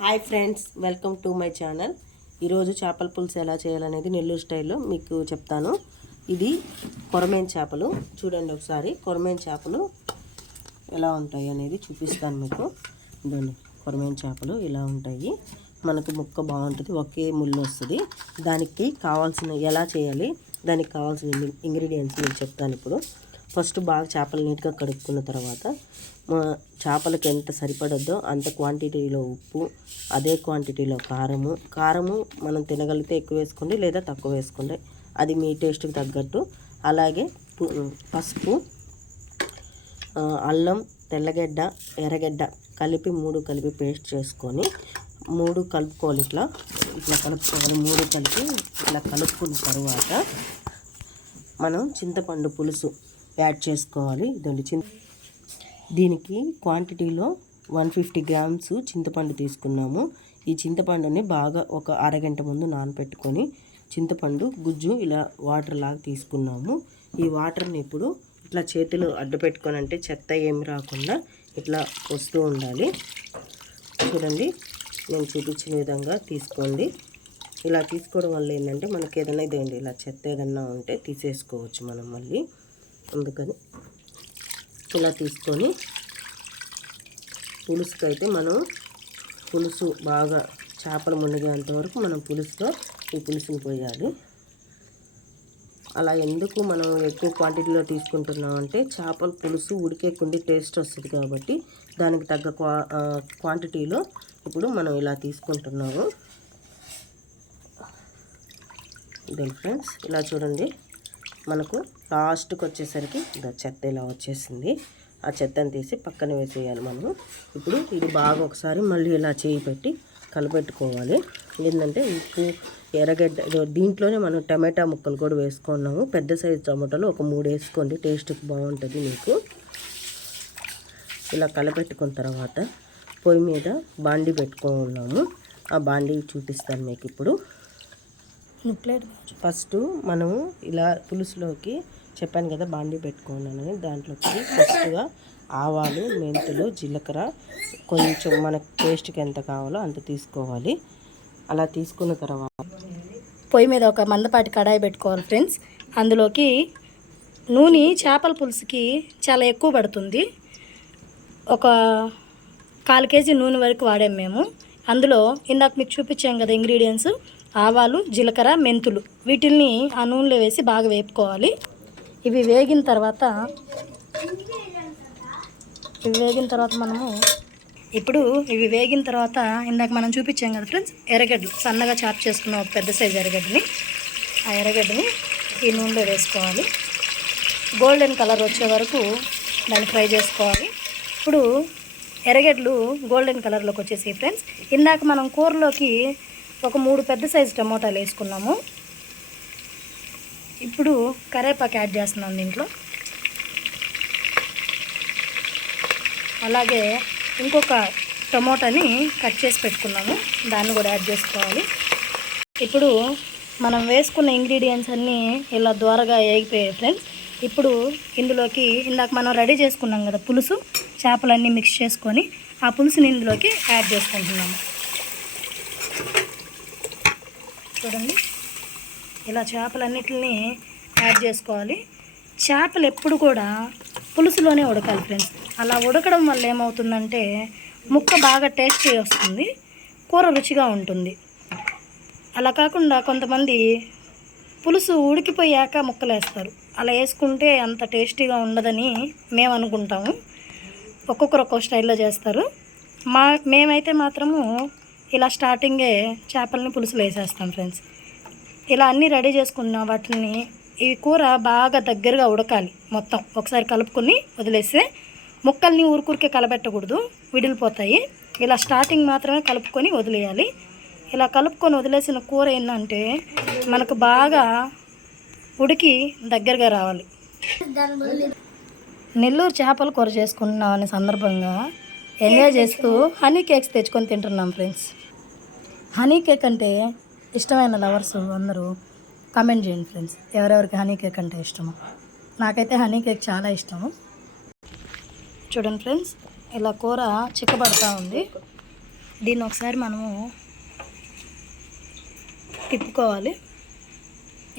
Hi friends, welcome to my channel. ఈరోజు చేపల పులుసు ఎలా చేయాలనేది నెల్లూరు స్టైల్లో మీకు చెప్తాను. ఇది కొరమేన్ చేపలు. చూడండి ఒకసారి కొరమేన్ చేపలు ఎలా ఉంటాయి అనేది చూపిస్తాను మీకు. ఇదండి కొరమేన్ చేపలు ఇలా ఉంటాయి. మనకు ముక్క బాగుంటుంది, ఒకే ముళ్ళు వస్తుంది. దానికి కావాల్సిన ఎలా చేయాలి, దానికి కావాల్సిన ఇంగ్రీడియంట్స్ నేను చెప్తాను ఇప్పుడు. ఫస్ట్ బాగా చేపలు నీట్గా కడుక్కున్న తర్వాత చేపలకి ఎంత సరిపడద్దో అంత క్వాంటిటీలో ఉప్పు, అదే క్వాంటిటీలో కారము మనం తినగలిగితే ఎక్కువ వేసుకోండి లేదా తక్కువ వేసుకోండి, అది మీ టేస్ట్కి తగ్గట్టు. అలాగే పసుపు, అల్లం, తెల్లగడ్డ, ఎర్రగడ్డ కలిపి 3 కలిపి పేస్ట్ చేసుకొని 3 కలుపుకోవాలి. ఇట్లా కలుపుకోవాలి. 3 కలిపి ఇట్లా కలుపుకున్న తర్వాత మనం చింతపండు పులుసు యాడ్ చేసుకోవాలి. ఇదండి దీనికి క్వాంటిటీలో 150 గ్రామ్స్ చింతపండు తీసుకున్నాము. ఈ చింతపండుని బాగా ఒక అరగంట ముందు నానబెట్టుకొని చింతపండు గుజ్జు ఇలా వాటర్ లాగా తీసుకున్నాము. ఈ వాటర్ని ఇప్పుడు ఇట్లా చేతులు అడ్డు పెట్టుకొని, అంటే చెత్త ఏమి రాకుండా ఇట్లా వస్తూ ఉండాలి. చూడండి, నేను చూపించిన విధంగా తీసుకోండి. ఇలా తీసుకోవడం వల్ల ఏంటంటే మనకి ఏదైనా ఇదేంటి ఇలా చెత్త ఏదన్నా ఉంటే తీసేసుకోవచ్చు మనం మళ్ళీ. అందుకని ఇలా తీసుకొని పులుసుకైతే మనం పులుసు బాగా చేపలు మునిగేంత వరకు మనం ఈ పులుసుని పోయాలి. అలా ఎందుకు మనం ఎక్కువ క్వాంటిటీలో తీసుకుంటున్నాం అంటే చేపల పులుసు ఉడికేకుండి టేస్ట్ వస్తుంది కాబట్టి దానికి తగ్గ క్వాంటిటీలో ఇప్పుడు మనం ఇలా తీసుకుంటున్నాము. ఇదే ఫ్రెండ్స్, ఇలా చూడండి. మనకు లాస్ట్కి వచ్చేసరికి చెత్త ఇలా వచ్చేసింది. ఆ చెత్తని తీసి పక్కన వేసేయాలి మనము. ఇప్పుడు ఇది బాగా ఒకసారి మళ్ళీ ఇలా చేయి పెట్టి కలపెట్టుకోవాలి. ఏంటంటే ఉప్పు, ఎర్రగడ్డ, దీంట్లోనే మనం టమాటా ముక్కలు కూడా వేసుకున్నాము. పెద్ద సైజు టమాటాలు ఒక 3 వేసుకోండి, టేస్ట్కి బాగుంటుంది మీకు. ఇలా కలపెట్టుకున్న తర్వాత పొయ్యి మీద బాండీ పెట్టుకున్నాము. ఆ బాండీ చూపిస్తాను మీకు ఇప్పుడు. ఫస్ట్ మనము ఇలా పులుసులోకి చెప్పాను కదా బాండీ పెట్టుకున్నానని, దాంట్లోకి ఫస్ట్గా ఆవాలు, మెంతులు, జీలకర్ర కొంచెం మనకు టేస్ట్కి ఎంత కావాలో అంత తీసుకోవాలి. అలా తీసుకున్న తర్వాత పొయ్యి మీద ఒక మందపాటి కడాయి పెట్టుకోవాలి ఫ్రెండ్స్. అందులోకి నూనె చేపల పులుసుకి చాలా ఎక్కువ పడుతుంది. ఒక 1/4 కేజీ నూనె వరకు వాడాము మేము. అందులో ఇందాక మీకు చూపించాం కదా ఇంగ్రీడియంట్స్, ఆవాలు, జీలకర్ర, మెంతులు, వీటిల్ని ఆ నూనెలో వేసి బాగా వేపుకోవాలి. ఇవి వేగిన తర్వాత ఇందాక మనం చూపించాం కదా ఫ్రెండ్స్, ఎర్రగడ్డలు సన్నగా చాప్ చేసుకున్న ఒక పెద్ద సైజు ఎర్రగడ్డని, ఆ ఎర్రగడ్డని ఈ నూనెలో వేసుకోవాలి. గోల్డెన్ కలర్ వచ్చే వరకు దాన్ని ఫ్రై చేసుకోవాలి. ఇప్పుడు ఎర్రగడ్డలు గోల్డెన్ కలర్లోకి వచ్చేసి ఫ్రెండ్స్, ఇందాక మనం కూరలోకి ఒక 3 పెద్ద సైజు టమోటాలు వేసుకున్నాము. ఇప్పుడు కరివేపాకు యాడ్ చేస్తున్నాం దీంట్లో. అలాగే ఇంకొక టమోటాని కట్ చేసి పెట్టుకున్నాము, దాన్ని కూడా యాడ్ చేసుకోవాలి. ఇప్పుడు మనం వేసుకున్న ఇంగ్రీడియంట్స్ అన్నీ ఇలా దోరగా వేగిపోయాయి ఫ్రెండ్స్. ఇప్పుడు ఇందులోకి ఇందాక మనం రెడీ చేసుకున్నాం కదా పులుసు, చేపలన్నీ మిక్స్ చేసుకొని ఆ పులుసుని ఇందులోకి యాడ్ చేసుకుంటున్నాము. చూడండి, ఇలా చేపలన్నిటిని యాడ్ చేసుకోవాలి. చేపలు ఎప్పుడు కూడా పులుసులోనే ఉడకాలి ఫ్రెండ్స్. అలా ఉడకడం వల్ల ఏమవుతుందంటే ముక్క బాగా టేస్టీ వస్తుంది, కూర రుచిగా ఉంటుంది. అలా కాకుండా కొంతమంది పులుసు ఉడికిపోయాక ముక్కలు వేస్తారు. అలా వేసుకుంటే అంత టేస్టీగా ఉండదని మేము అనుకుంటాము. ఒక్కొక్కరు ఒక్కో స్టైల్లో చేస్తారు. మేమైతే మాత్రము ఇలా స్టార్టింగే చేపలని పులుసులో వేసేస్తాం ఫ్రెండ్స్. ఇలా అన్నీ రెడీ చేసుకున్న వాటిని, ఈ కూర బాగా దగ్గరగా ఉడకాలి. మొత్తం ఒకసారి కలుపుకొని వదిలేస్తే ముక్కల్ని ఊరికే కలబెట్టకూడదు, విడిలిపోతాయి. ఇలా స్టార్టింగ్ మాత్రమే కలుపుకొని వదిలేయాలి. ఇలా కలుపుకొని వదిలేసిన కూర ఏంటంటే మనకు బాగా ఉడికి దగ్గరగా రావాలి. నెల్లూరు చేపల కూర చేసుకుంటున్నాం అనే సందర్భంగా ఎంజాయ్ చేస్తూ హనీ కేక్స్ తెచ్చుకొని తింటున్నాం ఫ్రెండ్స్. హనీ కేక్ అంటే ఇష్టమైన లవర్స్ అందరూ కామెంట్ చేయండి ఫ్రెండ్స్, ఎవరెవరికి హనీ కేక్ అంటే ఇష్టమో. నాకైతే హనీ కేక్ చాలా ఇష్టము. చూడండి ఫ్రెండ్స్, ఇలా కూర చిక్కబడతా ఉంది. దీన్ని ఒకసారి మనము తిప్పుకోవాలి,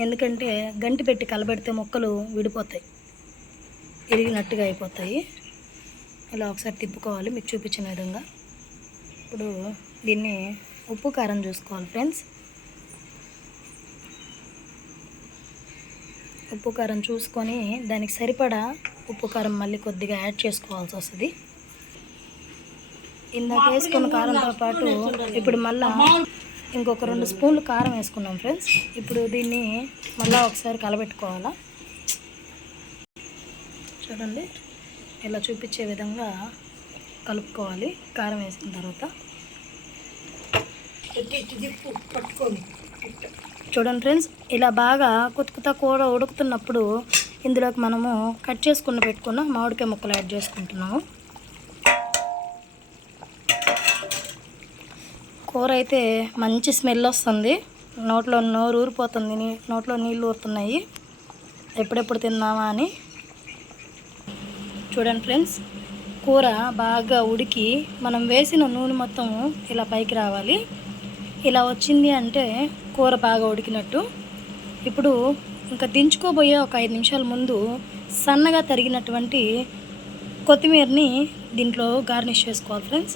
ఎందుకంటే గంటి పెట్టి కలబెడితే ముక్కలు విడిపోతాయి, ఇరిగినట్టుగా అయిపోతాయి. ఇలా ఒకసారి తిప్పుకోవాలి మీకు చూపించిన విధంగా. ఇప్పుడు దీన్ని ఉప్పు కారం చూసుకోవాలి ఫ్రెండ్స్. ఉప్పు కారం చూసుకొని దానికి సరిపడా ఉప్పు కారం మళ్ళీ కొద్దిగా యాడ్ చేసుకోవాల్సి వస్తుంది. ఇందాక వేసుకున్న కారంతో పాటు ఇప్పుడు మళ్ళీ ఇంకొక 2 స్పూన్లు కారం వేసుకున్నాం ఫ్రెండ్స్. ఇప్పుడు దీన్ని మళ్ళీ ఒకసారి కలబెట్టుకోవాలా. చూడండి, ఇలా చూపించే విధంగా కలుపుకోవాలి. కారం వేసిన తర్వాత చూడండి ఫ్రెండ్స్, ఇలా బాగా కొత్త కూర ఉడుకుతున్నప్పుడు ఇందులోకి మనము కట్ చేసుకుని పెట్టుకున్న మామిడికాయ ముక్కలు యాడ్ చేసుకుంటున్నాము. కూర అయితే మంచి స్మెల్ వస్తుంది, నోట్లో నోరు ఊరిపోతుంది, నోట్లో నీళ్ళు ఊరుతున్నాయి ఎప్పుడెప్పుడు తిందామా అని. చూడండి ఫ్రెండ్స్, కూర బాగా ఉడికి మనం వేసిన నూనె మొత్తం ఇలా పైకి రావాలి. ఇలా వచ్చింది అంటే కూర బాగా ఉడికినట్టు. ఇప్పుడు ఇంకా దించుకోబోయే ఒక 5 నిమిషాల ముందు సన్నగా తరిగినటువంటి కొత్తిమీరని దీంట్లో గార్నిష్ చేసుకోవాలి ఫ్రెండ్స్.